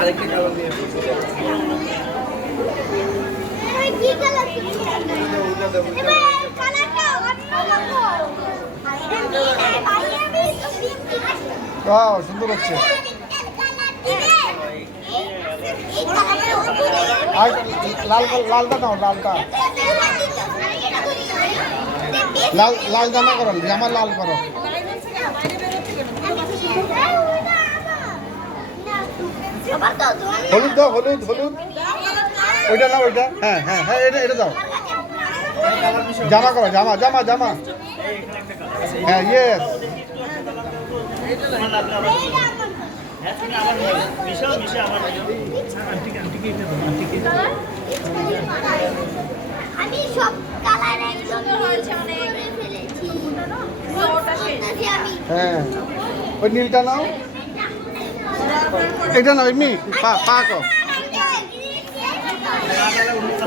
আরেকটা কালার দিয়ে সুন্দর হচ্ছে। লালটা নাও, লালটা না করো, জামা লাল করো। হলুদ দাও, হলুদ ওইটা নাও, ওইটা হ্যাঁ হ্যাঁ হ্যাঁ এটা দাও। জামা করো, জামা হ্যাঁ ইয়েস। আমি সব কালার একসাথে হয়েছে অনেক ফেলেছি। হ্যাঁ ওই নীলটা নাও, এটা নাও এমনি পা কো।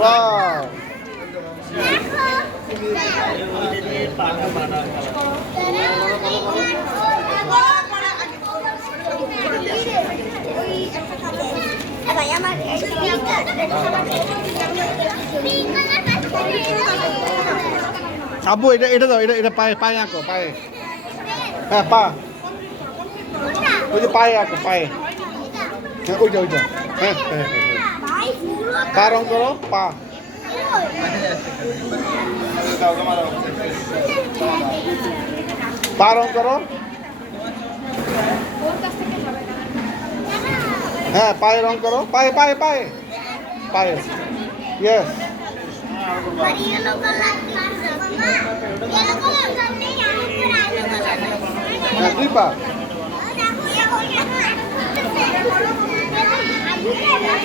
ওয়াও আব্বু এটা দাও, এটা পায়ে আঁকো, পায়ে হ্যাঁ পা, ওই যে পায়ে আঁকো, পায়ে হ্যাঁ ওইটা হ্যাঁ হ্যাঁ পা রং করো, পা রং করো। হ্যাঁ পায়ে রং করো, পায়ে ইয়েস। হ্যাঁ 2 পা।